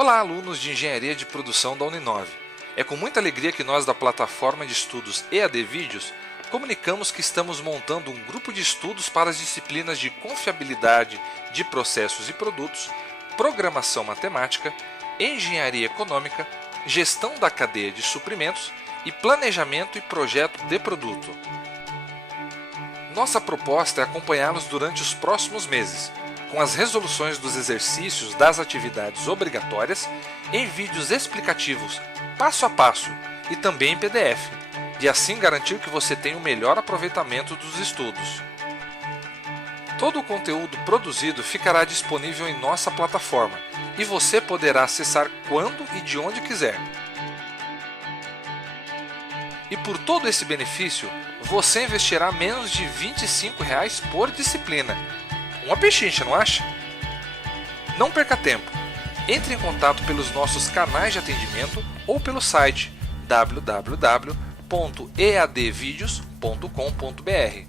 Olá, alunos de Engenharia de Produção da Uninove. É com muita alegria que nós da plataforma de estudos EAD Vídeos comunicamos que estamos montando um grupo de estudos para as disciplinas de confiabilidade de processos e produtos, programação matemática, engenharia econômica, gestão da cadeia de suprimentos e planejamento e projeto de produto. Nossa proposta é acompanhá-los durante os próximos meses, com as resoluções dos exercícios das atividades obrigatórias em vídeos explicativos passo a passo e também em PDF, e assim garantir que você tenha o melhor aproveitamento dos estudos. Todo o conteúdo produzido ficará disponível em nossa plataforma e você poderá acessar quando e de onde quiser. E por todo esse benefício, você investirá menos de R$ 25 por disciplina. Uma pechincha, não acha? Não perca tempo. Entre em contato pelos nossos canais de atendimento ou pelo site www.eadvideos.com.br.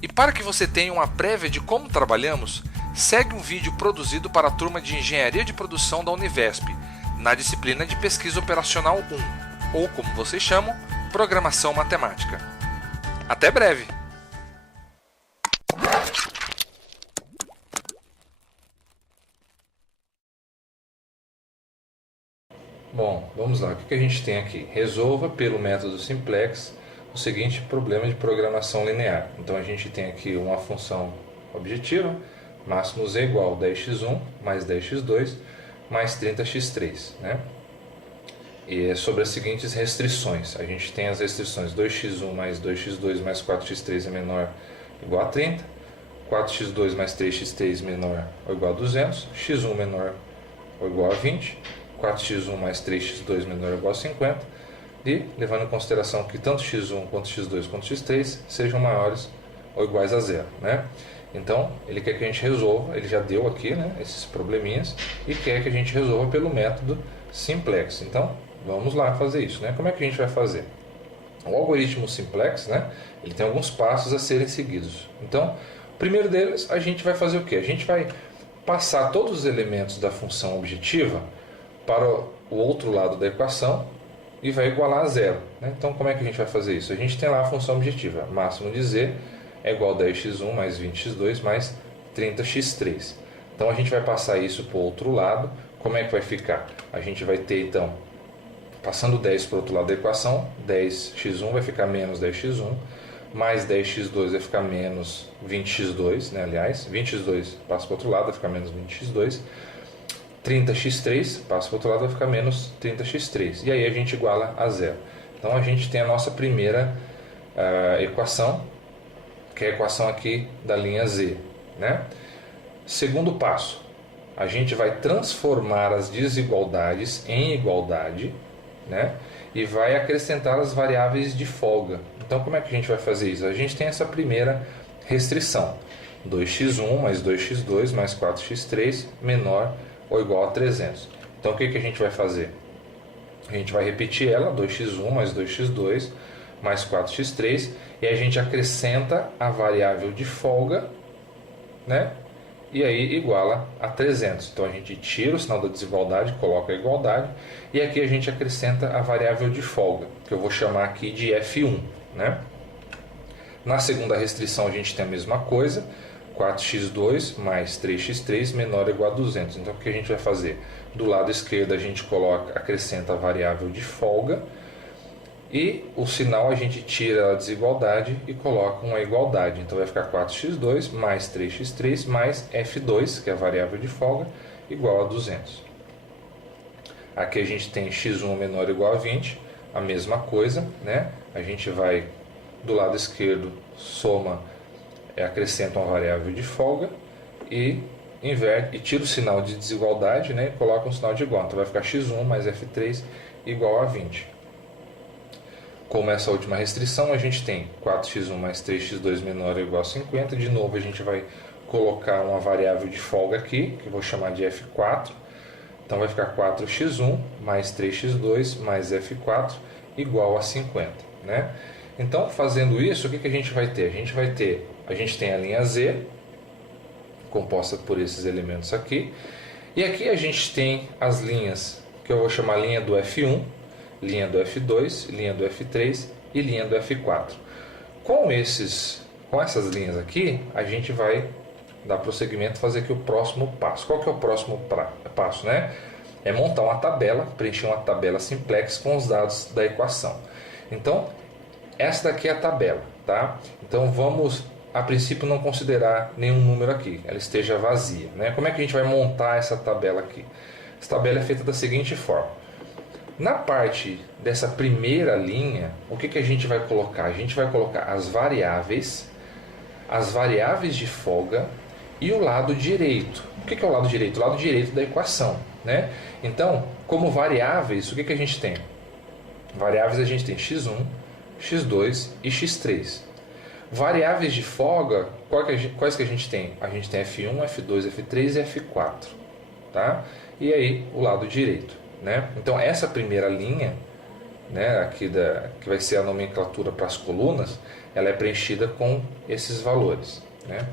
E para que você tenha uma prévia de como trabalhamos, segue um vídeo produzido para a turma de Engenharia de Produção da Univesp, na disciplina de Pesquisa Operacional 1, ou como vocês chamam, Programação Matemática. Até breve! Bom, vamos lá. O que a gente tem aqui? Resolva pelo método simplex o seguinte problema de programação linear. Então a gente tem aqui uma função objetiva, máximo z igual a 10x1 mais 10x2 mais 30x3, né? E é sobre as seguintes restrições. A gente tem as restrições 2x1 mais 2x2 mais 4x3 é menor ou igual a 30, 4x2 mais 3x3 menor ou igual a 200, x1 menor ou igual a 20, 4x1 mais 3x2 menor ou igual a 50, e levando em consideração que tanto x1 quanto x2 quanto x3 sejam maiores ou iguais a zero, né? Então, ele quer que a gente resolva, ele já deu aqui, né, esses probleminhas, e quer que a gente resolva pelo método simplex. Então, vamos lá fazer isso, né? Como é que a gente vai fazer? O algoritmo simplex, né, ele tem alguns passos a serem seguidos. Então, o primeiro deles, a gente vai fazer o quê? A gente vai passar todos os elementos da função objetiva para o outro lado da equação e vai igualar a zero, né? Então, como é que a gente vai fazer isso? A gente tem lá a função objetiva, máximo de z é igual a 10x1 mais 20x2 mais 30x3. Então, a gente vai passar isso para o outro lado. Como é que vai ficar? A gente vai ter, então, passando 10 para o outro lado da equação, 10x1 vai ficar menos 10x1, mais 10x2 vai ficar menos 20x2, né? Aliás, 20x2 passa para o outro lado, vai ficar menos 20x2. 30x3 passa para o outro lado, vai ficar menos 30x3. E aí a gente iguala a zero. Então a gente tem a nossa primeira equação, que é a equação aqui da linha z, né? Segundo passo, a gente vai transformar as desigualdades em igualdade, né? E vai acrescentar as variáveis de folga. Então como é que a gente vai fazer isso? A gente tem essa primeira restrição, 2x1 mais 2x2 mais 4x3 menor ou igual a 300. Então o que a gente vai fazer? A gente vai repetir ela, 2x1 mais 2x2 mais 4x3, e a gente acrescenta a variável de folga, né? E aí iguala a 300. Então a gente tira o sinal da desigualdade, coloca a igualdade, e aqui a gente acrescenta a variável de folga, que eu vou chamar aqui de F1, né? Na segunda restrição a gente tem a mesma coisa, 4x2 mais 3x3 menor ou igual a 200. Então o que a gente vai fazer? Do lado esquerdo a gente acrescenta a variável de folga, e o sinal a gente tira a desigualdade e coloca uma igualdade. Então vai ficar 4x2 mais 3x3 mais f2, que é a variável de folga, igual a 200. Aqui a gente tem x1 menor ou igual a 20, a mesma coisa, né? A gente vai do lado esquerdo, soma, acrescenta uma variável de folga e inverte e tira o sinal de desigualdade, né, e coloca um sinal de igual. Então vai ficar x1 mais f3 igual a 20. Como essa última restrição, a gente tem 4x1 mais 3x2 menor ou igual a 50. De novo, a gente vai colocar uma variável de folga aqui, que eu vou chamar de f4. Então vai ficar 4x1 mais 3x2 mais f4 igual a 50, né? Então, fazendo isso, o que a gente vai ter? A gente tem a linha z, composta por esses elementos aqui, E aqui a gente tem as linhas, que eu vou chamar linha do F1, linha do F2, linha do F3 e linha do F4. Com essas linhas aqui, a gente vai dar prosseguimento, fazer aqui o próximo passo. Qual que é o próximo passo, né? É montar uma tabela, preencher uma tabela simplex com os dados da equação. Então, essa daqui é a tabela, tá? Então vamos, a princípio, não considerar nenhum número aqui, ela esteja vazia, né? Como é que a gente vai montar essa tabela aqui? Essa tabela é feita da seguinte forma. Na parte dessa primeira linha, o que a gente vai colocar? A gente vai colocar as variáveis de folga e o lado direito. O que é o lado direito? O lado direito da equação, né? Então, como variáveis, o que a gente tem? Variáveis a gente tem x1, x2 e x3. Variáveis de folga, quais que a gente tem? A gente tem F1, F2, F3 e F4, tá? E aí o lado direito, né? Então essa primeira linha, né, aqui que vai ser a nomenclatura para as colunas, ela é preenchida com esses valores, né?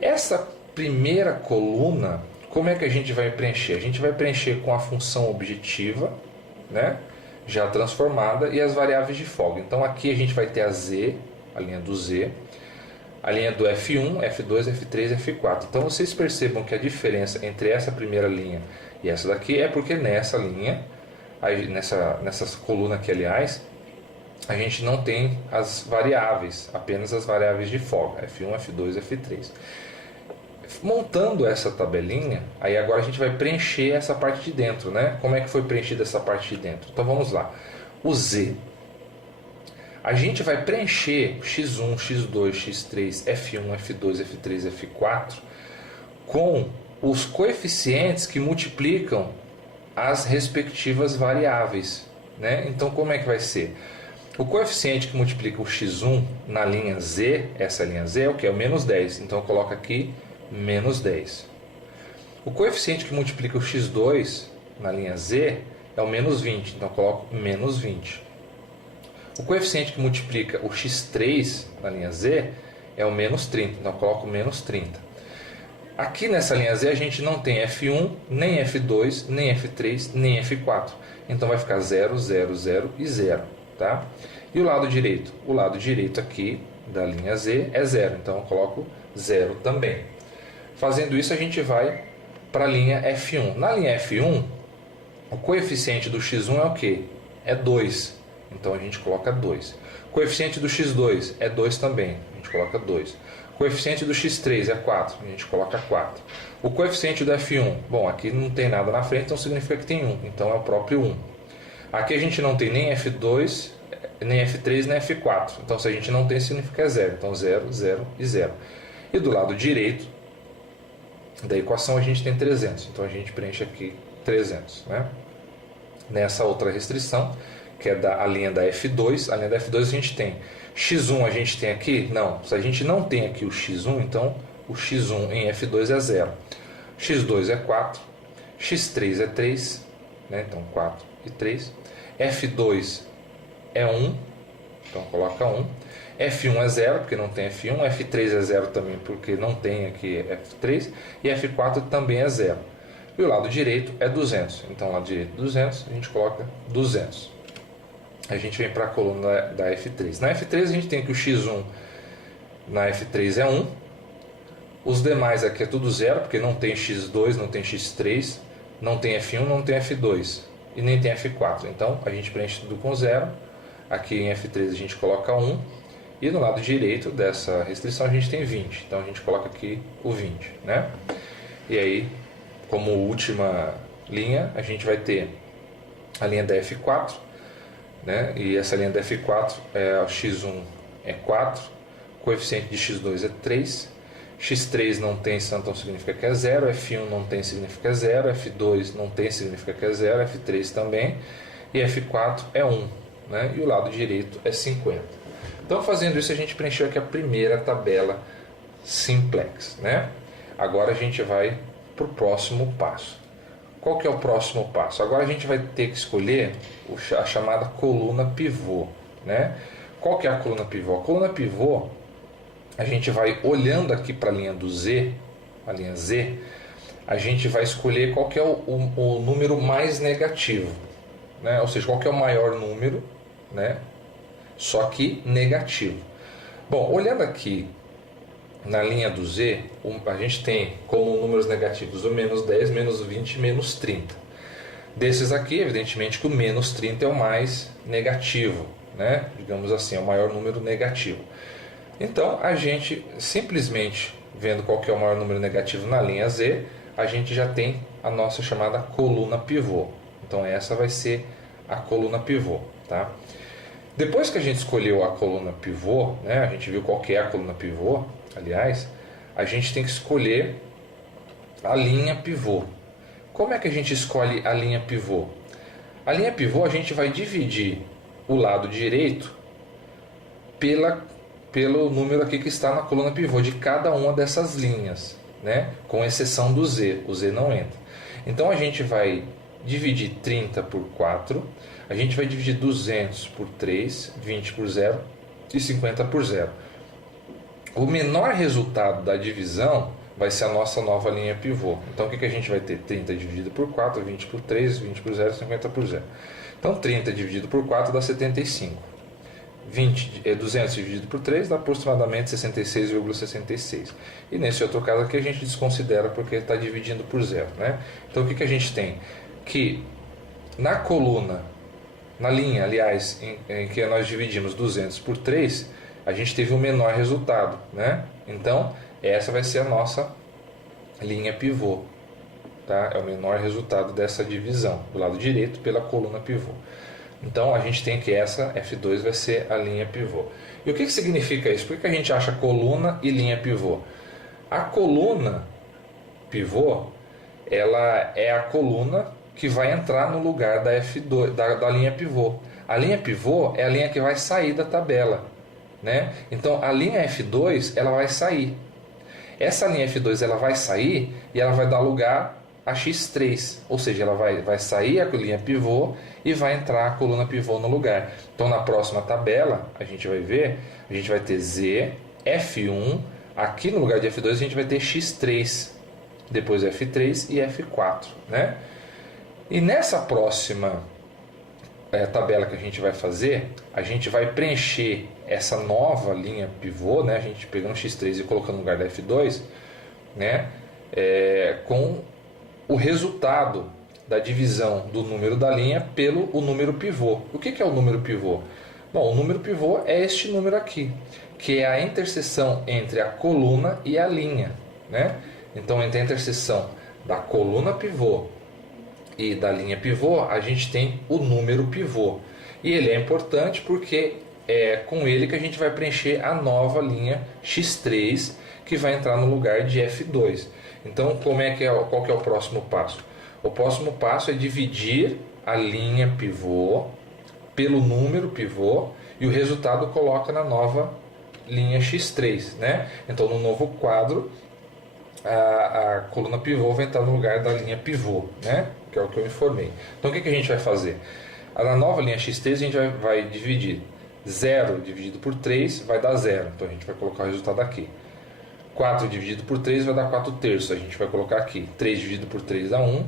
Essa primeira coluna, como é que a gente vai preencher? A gente vai preencher com a função objetiva, né, já transformada, e as variáveis de folga. Então aqui a gente vai ter a Z, a linha do Z, a linha do F1, F2, F3 e F4. Então vocês percebam que a diferença entre essa primeira linha e essa daqui é porque nessa linha, nessa coluna aqui, aliás, a gente não tem as variáveis, apenas as variáveis de folga, F1, F2 e F3. Montando essa tabelinha, aí agora a gente vai preencher essa parte de dentro, né? Como é que foi preenchida essa parte de dentro? Então vamos lá. O Z. A gente vai preencher x1, x2, x3, F1, F2, F3, F4 com os coeficientes que multiplicam as respectivas variáveis, né? Então como é que vai ser? O coeficiente que multiplica o x1 na linha Z, essa linha Z é o que? É o menos 10. Então eu coloco aqui menos 10. O coeficiente que multiplica o x2 na linha Z é o menos 20. Então eu coloco menos 20. O coeficiente que multiplica o x3 na linha Z é o menos 30. Então eu coloco menos 30. Aqui nessa linha Z a gente não tem F1, nem F2, nem F3, nem F4. Então vai ficar 0, 0, 0 e 0. Tá? E o lado direito? O lado direito aqui da linha Z é 0. Então eu coloco 0 também. Fazendo isso a gente vai para a linha F1. Na linha F1, o coeficiente do x1 é o quê? É 2. Então a gente coloca 2. O coeficiente do x2 é 2 também. A gente coloca 2. O coeficiente do x3 é 4. A gente coloca 4. O coeficiente do F1, bom, aqui não tem nada na frente, então significa que tem 1. Então é o próprio 1. Aqui a gente não tem nem F2, nem F3, nem F4. Então se a gente não tem, significa 0. Então 0, 0 e 0. E do lado direito da equação a gente tem 300. Então a gente preenche aqui 300. Né? Nessa outra restrição, que é a linha da F2. A linha da F2 a gente tem x1, a gente tem aqui? Não. Se a gente não tem aqui o x1, então o x1 em F2 é 0. x2 é 4. x3 é 3. Né? Então 4 e 3. F2 é 1. Então coloca 1. F1 é 0, porque não tem F1. F3 é 0 também, porque não tem aqui F3. E F4 também é 0. E o lado direito é 200. Então, o lado direito 200, a gente coloca 200. A gente vem para a coluna da F3. Na F3 a gente tem que o x1 na F3 é 1. Os demais aqui é tudo 0, porque não tem x2, não tem x3, não tem F1, não tem F2. E nem tem F4. Então, a gente preenche tudo com 0. Aqui em F3 a gente coloca 1. E no lado direito dessa restrição a gente tem 20. Então a gente coloca aqui o 20. Né? E aí, como última linha, a gente vai ter a linha da F4. Né? E essa linha da F4, o x1 é 4. O coeficiente de x2 é 3. x3 não tem, então significa que é 0. F1 não tem, significa que é 0. F2 não tem, significa que é 0. F3 também. E F4 é 1. Né? E o lado direito é 50. Então, fazendo isso, a gente preencheu aqui a primeira tabela simplex. Né? Agora a gente vai para o próximo passo. Qual que é o próximo passo? Agora a gente vai ter que escolher a chamada coluna pivô. Né? Qual que é a coluna pivô? A coluna pivô, a gente vai olhando aqui para a linha do Z, a linha Z, a gente vai escolher qual que é o número mais negativo, né? Ou seja, qual que é o maior número, né? Só que negativo. Bom, olhando aqui na linha do Z, a gente tem como números negativos o menos 10, menos 20 e menos 30. Desses aqui, evidentemente que o menos 30 é o mais negativo, né? Digamos assim, é o maior número negativo. Então, a gente simplesmente vendo qual que é o maior número negativo na linha Z, a gente já tem a nossa chamada coluna pivô. Então, essa vai ser a coluna pivô, tá? Depois que a gente escolheu a coluna pivô, né, a gente viu qual que é a coluna pivô, aliás, a gente tem que escolher a linha pivô. Como é que a gente escolhe a linha pivô? A linha pivô a gente vai dividir o lado direito pelo número aqui que está na coluna pivô de cada uma dessas linhas, né? Com exceção do Z, o Z não entra. Então a gente vai dividir 30 por 4, a gente vai dividir 200 por 3, 20 por 0 e 50 por 0. O menor resultado da divisão vai ser a nossa nova linha pivô. Então o que a gente vai ter? 30 dividido por 4, 20 por 3, 20 por 0, 50 por 0. Então 30 dividido por 4 dá 75. 200 dividido por 3 dá aproximadamente 66,66. E nesse outro caso aqui a gente desconsidera porque está dividindo por 0. Né? Então o que a gente tem? Que na coluna, na linha, aliás, em que nós dividimos 200 por 3, a gente teve o menor resultado. Né? Então essa vai ser a nossa linha pivô. Tá? É o menor resultado dessa divisão, do lado direito pela coluna pivô. Então a gente tem que essa F2 vai ser a linha pivô. E o que significa isso? Por que a gente acha coluna e linha pivô? A coluna pivô, ela é a coluna que vai entrar no lugar da F2, da linha pivô. A linha pivô é a linha que vai sair da tabela, né? Então a linha F2 ela vai sair. Essa linha F2 ela vai sair e ela vai dar lugar a X3, ou seja, ela vai sair a linha pivô e vai entrar a coluna pivô no lugar. Então na próxima tabela a gente vai ver, a gente vai ter Z, F1, aqui no lugar de F2 a gente vai ter X3, depois F3 e F4, né? E nessa próxima tabela que a gente vai fazer, a gente vai preencher essa nova linha pivô, né? A gente pegando X3 e colocando no lugar da F2, né? Com o resultado da divisão do número da linha pelo o número pivô. O que é o número pivô? Bom, o número pivô é este número aqui, que é a interseção entre a coluna e a linha, né? Então, entre a interseção da coluna pivô e da linha pivô, a gente tem o número pivô. E ele é importante porque é com ele que a gente vai preencher a nova linha X3, que vai entrar no lugar de F2. Então, qual que é o próximo passo? O próximo passo é dividir a linha pivô pelo número pivô e o resultado coloca na nova linha X3, né? Então, no novo quadro, a coluna pivô vai entrar no lugar da linha pivô, né? Que é o que eu informei. Então, o que a gente vai fazer? Na nova linha X3, a gente vai dividir 0 dividido por 3 vai dar 0. Então, a gente vai colocar o resultado aqui. 4 dividido por 3 vai dar 4 terços. A gente vai colocar aqui. 3 dividido por 3 dá 1.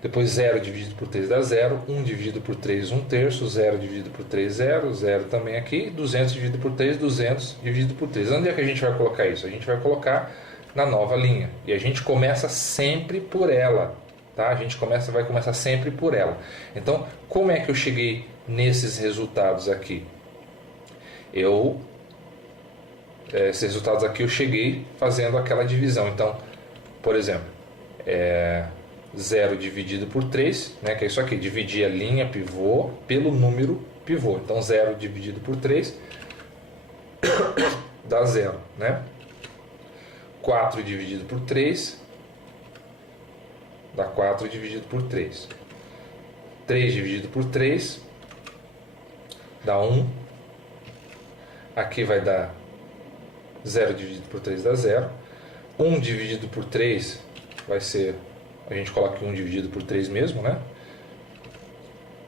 Depois 0 dividido por 3 dá 0. 1 dividido por 3, 1 terço. 0 dividido por 3, 0. 0 também aqui. 200 dividido por 3, 200 dividido por 3. Onde é que a gente vai colocar isso? A gente vai colocar na nova linha. E a gente começa sempre por ela. Tá? A gente vai começar sempre por ela. Então, como é que eu cheguei nesses resultados aqui? Esses resultados aqui eu cheguei fazendo aquela divisão. Então, por exemplo, 0 dividido por 3, né, que é isso aqui, dividir a linha pivô pelo número pivô. Então 0 dividido por 3 dá 0, né? 4 dividido por 3 dá 4 dividido por 3. 3 dividido por 3 dá 1. Aqui vai dar 0 dividido por 3 dá 0. 1 dividido por 3 vai ser, a gente coloca aqui 1 dividido por 3 mesmo, né?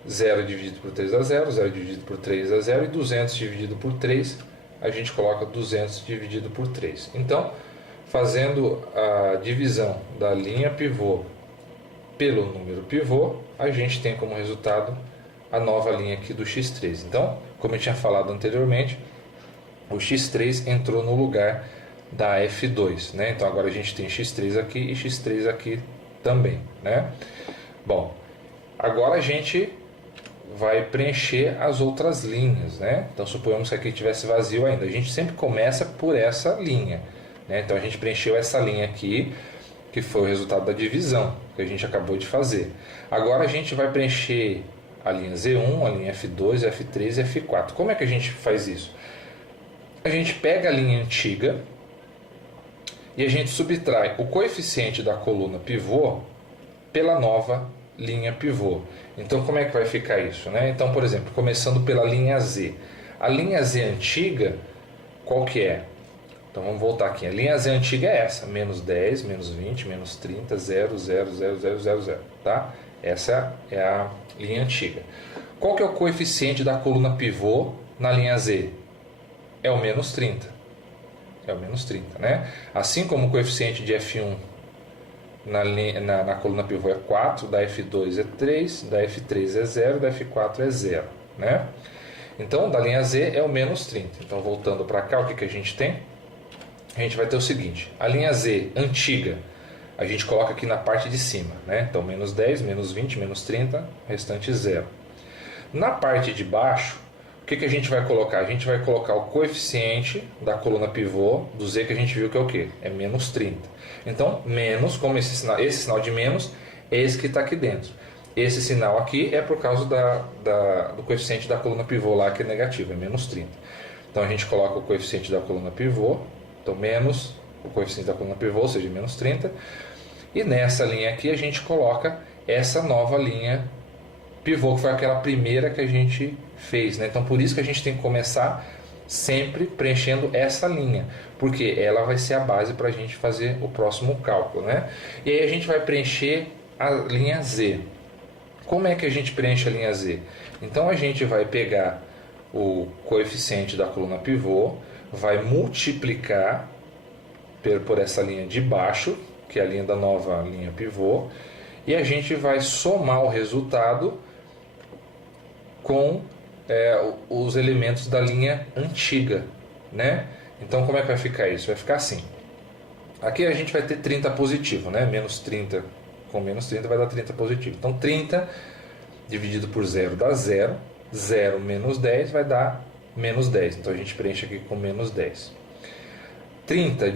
0 dividido por 3 dá 0, 0 dividido por 3 dá 0 e 200 dividido por 3, a gente coloca 200 dividido por 3. Então, fazendo a divisão da linha pivô pelo número pivô, a gente tem como resultado a nova linha aqui do x3. Então, como eu tinha falado anteriormente, o x3 entrou no lugar da F2, né? Então agora a gente tem x3 aqui e x3 aqui também, né? Bom, agora a gente vai preencher as outras linhas, né? Então suponhamos que aqui tivesse vazio ainda. A gente sempre começa por essa linha, né? Então a gente preencheu essa linha aqui, que foi o resultado da divisão que a gente acabou de fazer. Agora a gente vai preencher a linha Z1, a linha F2, F3 e F4. Como é que a gente faz isso? A gente pega a linha antiga e a gente subtrai o coeficiente da coluna pivô pela nova linha pivô. Então como é que vai ficar isso, né? Então, por exemplo, começando pela linha Z. A linha Z antiga, qual que é? Então vamos voltar aqui. A linha Z antiga é essa, menos 10, menos 20, menos 30, 0, 0, 0, 0, 0, 0, tá? Essa é a linha antiga. Qual que é o coeficiente da coluna pivô na linha Z? É o menos 30. É o menos 30, né? Assim como o coeficiente de F1 na coluna pivô é 4, da F2 é 3, da F3 é 0, da F4 é 0, né? Então, da linha Z é o menos 30. Então, voltando para cá, o que a gente tem? A gente vai ter o seguinte, a linha Z antiga, a gente coloca aqui na parte de cima, né? Então, menos 10, menos 20, menos 30, restante 0. Na parte de baixo, o que a gente vai colocar? A gente vai colocar o coeficiente da coluna pivô do Z, que a gente viu que é o quê? É menos 30. Então, menos, como esse sinal de menos, é esse que está aqui dentro. Esse sinal aqui é por causa do coeficiente da coluna pivô lá, que é negativo, é menos 30. Então, a gente coloca o coeficiente da coluna pivô, então menos o coeficiente da coluna pivô, ou seja, menos 30. E nessa linha aqui a gente coloca essa nova linha pivô, que foi aquela primeira que a gente fez, né? Então por isso que a gente tem que começar sempre preenchendo essa linha, porque ela vai ser a base para a gente fazer o próximo cálculo, né? E aí a gente vai preencher a linha Z. Como é que a gente preenche a linha Z? Então a gente vai pegar o coeficiente da coluna pivô, vai multiplicar por essa linha de baixo, que é a linha da nova linha pivô, e a gente vai somar o resultado com os elementos da linha antiga, né? Então como é que vai ficar isso? Vai ficar assim. Aqui a gente vai ter 30 positivo, né? Menos 30 com menos 30 vai dar 30 positivo. Então 30 dividido por 0 dá 0. 0 menos 10 vai dar menos 10. Então a gente preenche aqui com menos 10. 30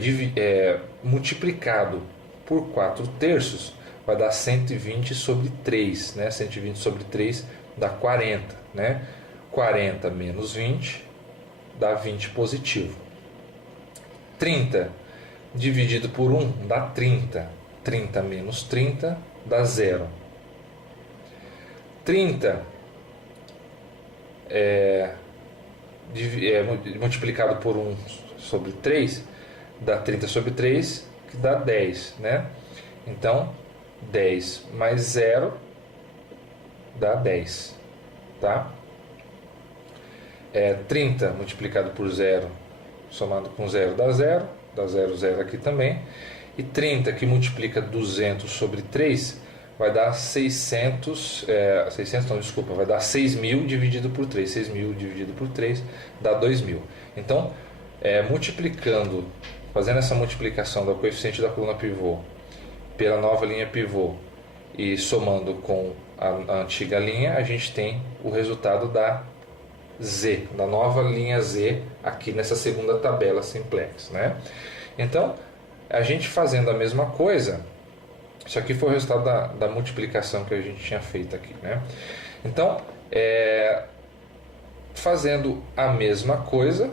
multiplicado por 4 terços vai dar 120 sobre 3, né? 120 sobre 3 dá 40, né? 40 menos 20 dá 20 positivo. 30 dividido por 1 dá 30. 30 menos 30 dá 0. 30 multiplicado por 1 sobre 3 dá 30 sobre 3, que dá 10, né? Então, 10 mais 0 dá 10, tá? 30 multiplicado por 0 somado com 0 dá 0, dá 0, 0 aqui também. E 30 que multiplica 200 sobre 3 vai dar 600, vai dar 6.000 dividido por 3. 6.000 dividido por 3 dá 2.000. Então, multiplicando, fazendo essa multiplicação do coeficiente da coluna pivô pela nova linha pivô e somando com a antiga linha, a gente tem o resultado da Z, da nova linha Z aqui nessa segunda tabela simplex, né? Então, a gente fazendo a mesma coisa, isso aqui foi o resultado da multiplicação que a gente tinha feito aqui, né? Então, fazendo a mesma coisa,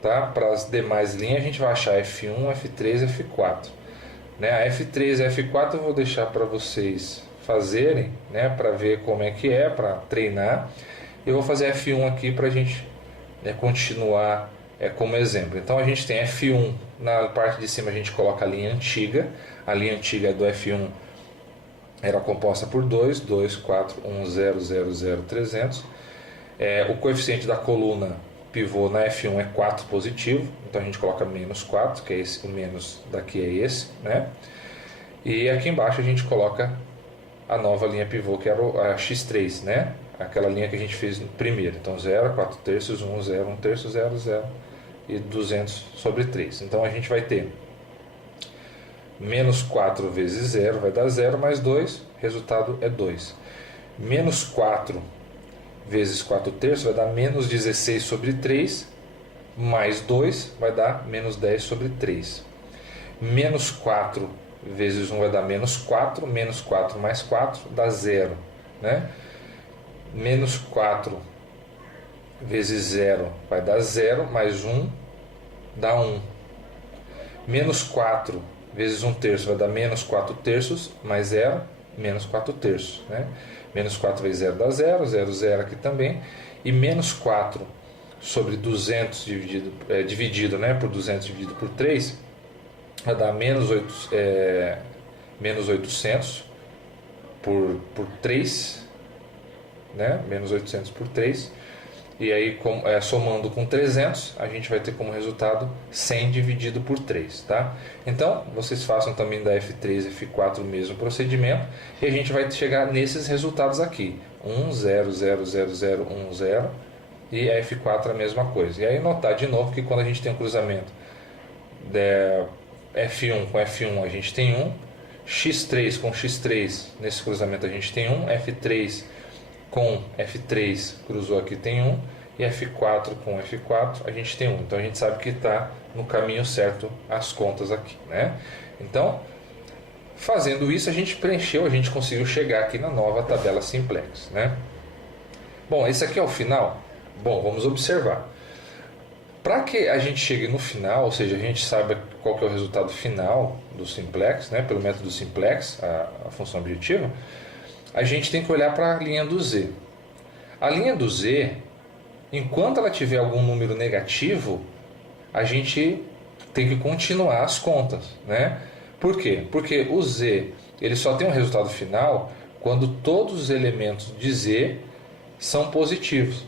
tá? Para as demais linhas a gente vai achar F1, F3 e F4. Né? A F3 e a F4 eu vou deixar para vocês fazerem, né? Para ver como é que é, para treinar. Eu vou fazer F1 aqui para a gente continuar como exemplo. Então a gente tem F1, na parte de cima a gente coloca a linha antiga. A linha antiga do F1 era composta por 2, 2, 4, 1, 0, 0, 0, 300. O coeficiente da coluna pivô na F1 é 4 positivo, então a gente coloca menos 4, que é esse, o menos daqui é esse, né? E aqui embaixo a gente coloca a nova linha pivô, que era a X3, né? Aquela linha que a gente fez primeiro. Então 0, 4 terços, 1, 0, 1 terço, 0, 0 e 200 sobre 3. Então a gente vai ter menos 4 vezes 0 vai dar 0, mais 2, resultado é 2. Menos 4 vezes 4 terços vai dar menos 16 sobre 3, mais 2 vai dar menos 10 sobre 3. Menos 4 vezes 1 vai dar menos 4, menos 4 mais 4 dá 0, né? Menos 4 vezes 0 vai dar 0, mais 1 dá 1. Menos 4 vezes 1 terço vai dar menos 4 terços, mais 0, menos 4 terços, né? Menos 4 vezes 0 dá 0, 0, 0 aqui também. E menos 4 sobre 200 dividido, né, por 200 dividido por 3, vai dar menos 800 por 3, né? Menos 800 por 3. E aí, somando com 300, a gente vai ter como resultado 100 dividido por 3, tá? Então, vocês façam também da F3 e F4 o mesmo procedimento, e a gente vai chegar nesses resultados aqui. 1, 0, 0, 0, 0, 1, 0, e a F4 a mesma coisa. E aí notar de novo que quando a gente tem um cruzamento F1 com F1 a gente tem 1, X3 com X3 nesse cruzamento a gente tem 1, F3 com F3 cruzou aqui tem 1, e F4 com F4 a gente tem 1. Então a gente sabe que está no caminho certo as contas aqui, né? Então, fazendo isso a gente preencheu, a gente conseguiu chegar aqui na nova tabela simplex, né? Bom, esse aqui é o final? Bom, vamos observar. Para que a gente chegue no final, ou seja, a gente saiba qual que é o resultado final do simplex, né, pelo método simplex, a função objetiva, a gente tem que olhar para a linha do z. A linha do z, enquanto ela tiver algum número negativo, a gente tem que continuar as contas, né? Por quê? Porque o z ele só tem um resultado final quando todos os elementos de z são positivos.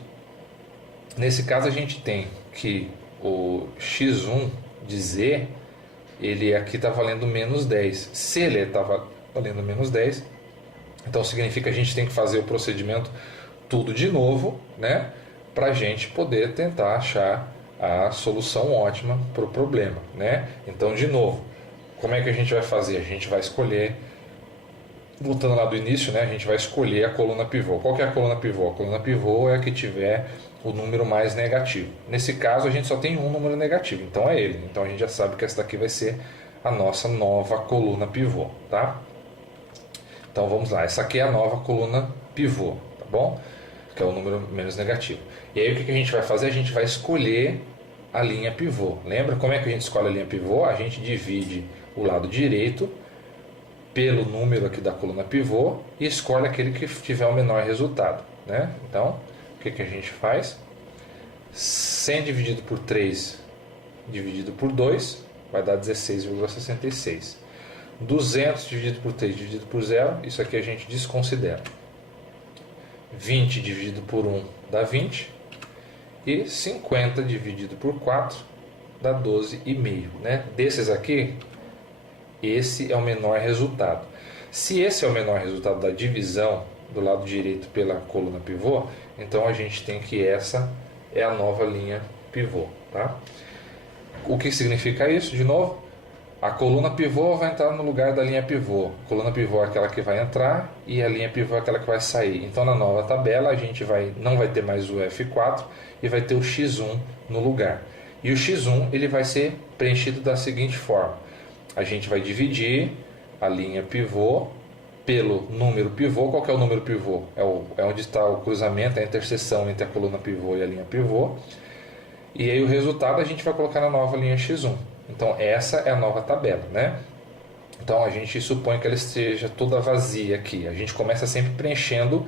Nesse caso a gente tem que o x1 de z, ele aqui está valendo menos 10. Se ele está valendo menos 10, então significa que a gente tem que fazer o procedimento tudo de novo, né? Para a gente poder tentar achar a solução ótima para o problema, né? Então, de novo, como é que a gente vai fazer? A gente vai escolher, voltando lá do início, né? A gente vai escolher a coluna pivô. Qual que é a coluna pivô? A coluna pivô é a que tiver o número mais negativo. Nesse caso, a gente só tem um número negativo, então é ele. Então a gente já sabe que essa daqui vai ser a nossa nova coluna pivô, tá? Então vamos lá, essa aqui é a nova coluna pivô, tá bom? Que é o número menos negativo. E aí o que a gente vai fazer? A gente vai escolher a linha pivô. Lembra como é que a gente escolhe a linha pivô? A gente divide o lado direito pelo número aqui da coluna pivô e escolhe aquele que tiver o menor resultado, né? Então, o que a gente faz? 100 dividido por 3 dividido por 2 vai dar 16,66. 200 dividido por 3 dividido por 0, isso aqui a gente desconsidera. 20 dividido por 1 dá 20. E 50 dividido por 4 dá 12,5. Né? Desses aqui, esse é o menor resultado. Se esse é o menor resultado da divisão do lado direito pela coluna pivô, então a gente tem que essa é a nova linha pivô. Tá? O que significa isso? De novo, a coluna pivô vai entrar no lugar da linha pivô. A coluna pivô é aquela que vai entrar e a linha pivô é aquela que vai sair. Então na nova tabela a gente não vai ter mais o F4 e vai ter o X1 no lugar. E o X1 ele vai ser preenchido da seguinte forma. A gente vai dividir a linha pivô pelo número pivô. Qual que é o número pivô? É onde está o cruzamento, a interseção entre a coluna pivô e a linha pivô. E aí o resultado a gente vai colocar na nova linha X1. Então essa é a nova tabela, né? Então a gente supõe que ela esteja toda vazia aqui. A gente começa sempre preenchendo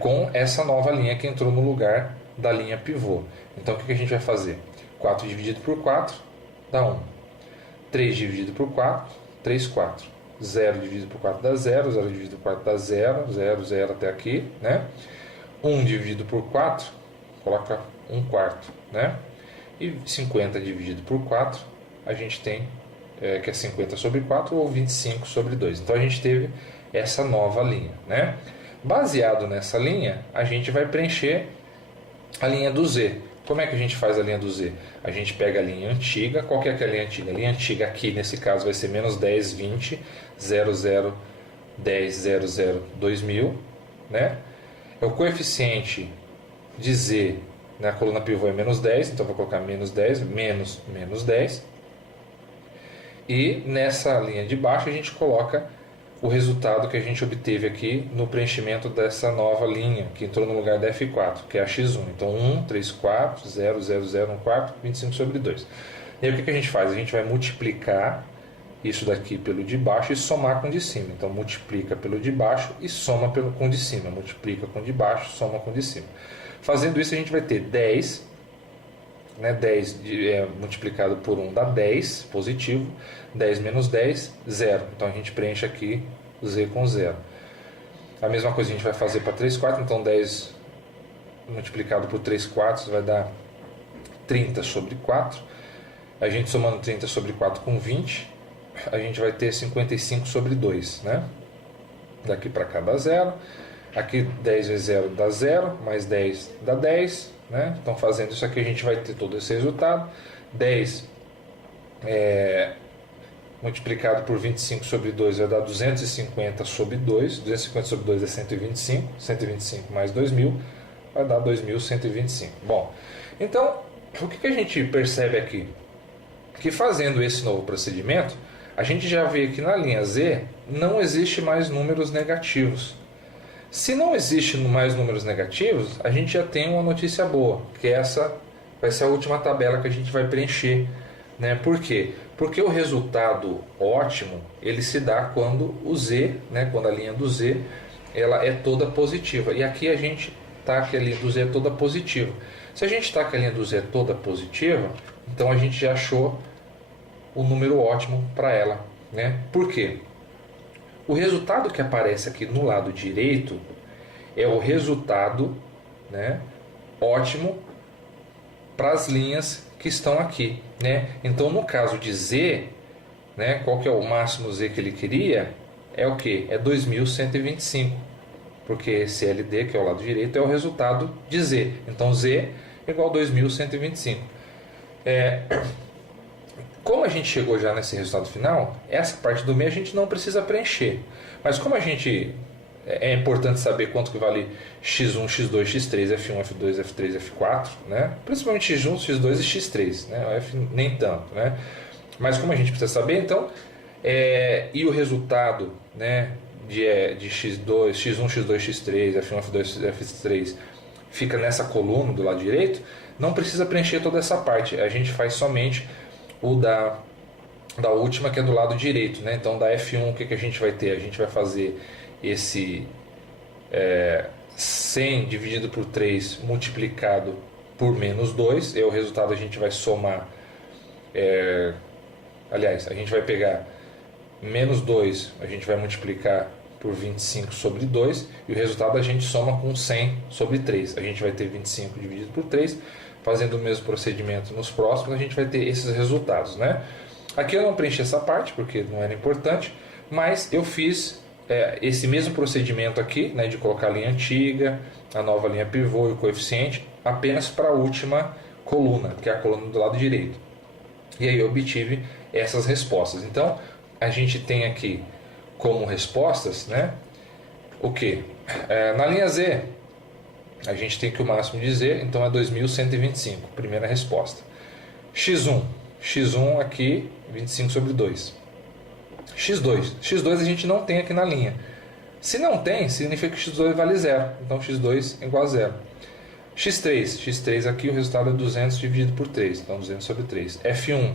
com essa nova linha que entrou no lugar da linha pivô. Então o que a gente vai fazer? 4 dividido por 4 dá 1. 3 dividido por 4, 3, 4. 0 dividido por 4 dá 0, 0 dividido por 4 dá 0, 0, 0 até aqui, né? 1 dividido por 4, coloca 1/4, né? E 50 dividido por 4, a gente tem que é 50 sobre 4 ou 25 sobre 2. Então a gente teve essa nova linha, né? Baseado nessa linha, a gente vai preencher a linha do Z. Como é que a gente faz a linha do Z? A gente pega a linha antiga. Qual que é a linha antiga? A linha antiga aqui, nesse caso, vai ser menos 10, 20, 00, 10, 00, 2000, né? O coeficiente de Z na coluna pivô é menos 10, então eu vou colocar menos 10, menos 10. E nessa linha de baixo a gente coloca o resultado que a gente obteve aqui no preenchimento dessa nova linha, que entrou no lugar da F4, que é a X1. Então 1, 3, 4, 0, 0, 0, 1 quarto, 25 sobre 2. E aí o que a gente faz? A gente vai multiplicar isso daqui pelo de baixo e somar com o de cima. Então multiplica pelo de baixo e soma com o de cima. Multiplica com o de baixo, soma com o de cima. Fazendo isso a gente vai ter 10, né? 10 multiplicado por 1 dá 10, positivo. 10 menos 10, 0. Então a gente preenche aqui Z com 0. A mesma coisa a gente vai fazer para 3 quartos. Então 10 multiplicado por 3 quartos vai dar 30 sobre 4. A gente somando 30 sobre 4 com 20, a gente vai ter 55 sobre 2, né? Daqui para cá dá 0. Aqui 10 vezes 0 dá 0, mais 10 dá 10, né? Então fazendo isso aqui a gente vai ter todo esse resultado. 10 multiplicado por 25 sobre 2 vai dar 250 sobre 2. 250 sobre 2 é 125. 125 mais 2000 vai dar 2125. Bom, então o que a gente percebe aqui? Que fazendo esse novo procedimento, a gente já vê que na linha Z não existe mais números negativos. Se não existe mais números negativos, a gente já tem uma notícia boa, que essa vai ser a última tabela que a gente vai preencher, né? Por quê? Porque o resultado ótimo, ele se dá quando o Z, né, quando a linha do Z, ela é toda positiva. E aqui a gente está que a linha do Z é toda positiva. Se a gente está que a linha do Z é toda positiva, então a gente já achou o número ótimo para ela, né? Por quê? O resultado que aparece aqui no lado direito é o resultado, né, ótimo para as linhas que estão aqui, né? Então no caso de Z, né, qual que é o máximo Z que ele queria? É o que? É 2125, porque CLD, que é o lado direito, é o resultado de Z. Então Z é igual a 2125. Como a gente chegou já nesse resultado final, essa parte do meio a gente não precisa preencher. Mas como a gente é importante saber quanto que vale x1, x2, x3, f1, f2, f3, f4, né? Principalmente x1, x2 e x3, né? O f nem tanto, né? Mas como a gente precisa saber, então, e o resultado, né, de x2, x1, x2, x3, f1, f2, f3 fica nessa coluna do lado direito, não precisa preencher toda essa parte. A gente faz somente o da última, que é do lado direito, né? Então da F1 o que a gente vai ter? A gente vai fazer esse 100 dividido por 3 multiplicado por menos 2, e o resultado a gente vai somar, aliás, a gente vai pegar menos 2, a gente vai multiplicar por 25 sobre 2, e o resultado a gente soma com 100 sobre 3. A gente vai ter 25 dividido por 3, fazendo o mesmo procedimento nos próximos, a gente vai ter esses resultados, né? Aqui eu não preenchi essa parte, porque não era importante, mas eu fiz esse mesmo procedimento aqui, né, de colocar a linha antiga, a nova linha pivô e o coeficiente, apenas para a última coluna, que é a coluna do lado direito. E aí eu obtive essas respostas. Então, a gente tem aqui como respostas, né, o que? Na linha Z, a gente tem que o máximo de Z, então é 2125, primeira resposta. X1 aqui, 25 sobre 2. X2 a gente não tem aqui na linha. Se não tem, significa que X2 vale 0, então X2 é igual a 0. X3 aqui o resultado é 200 dividido por 3, então 200 sobre 3. F1,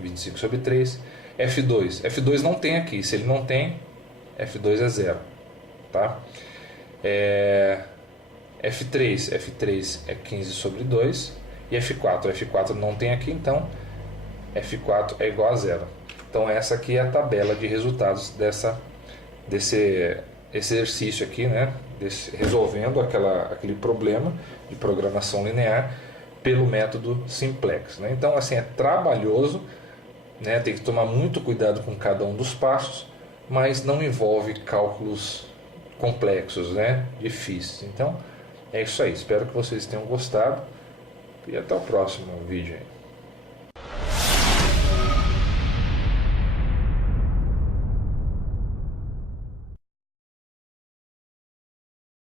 25 sobre 3. F2 não tem aqui, se ele não tem, F2 é 0, tá? F3 é 15 sobre 2. E F4 não tem aqui, então F4 é igual a 0. Então essa aqui é a tabela de resultados exercício aqui, né, resolvendo aquele problema de programação linear pelo método simplex, né? Então, assim, é trabalhoso, né, tem que tomar muito cuidado com cada um dos passos, mas não envolve cálculos complexos, né, difíceis. Então, é isso aí. Espero que vocês tenham gostado e até o próximo vídeo aí.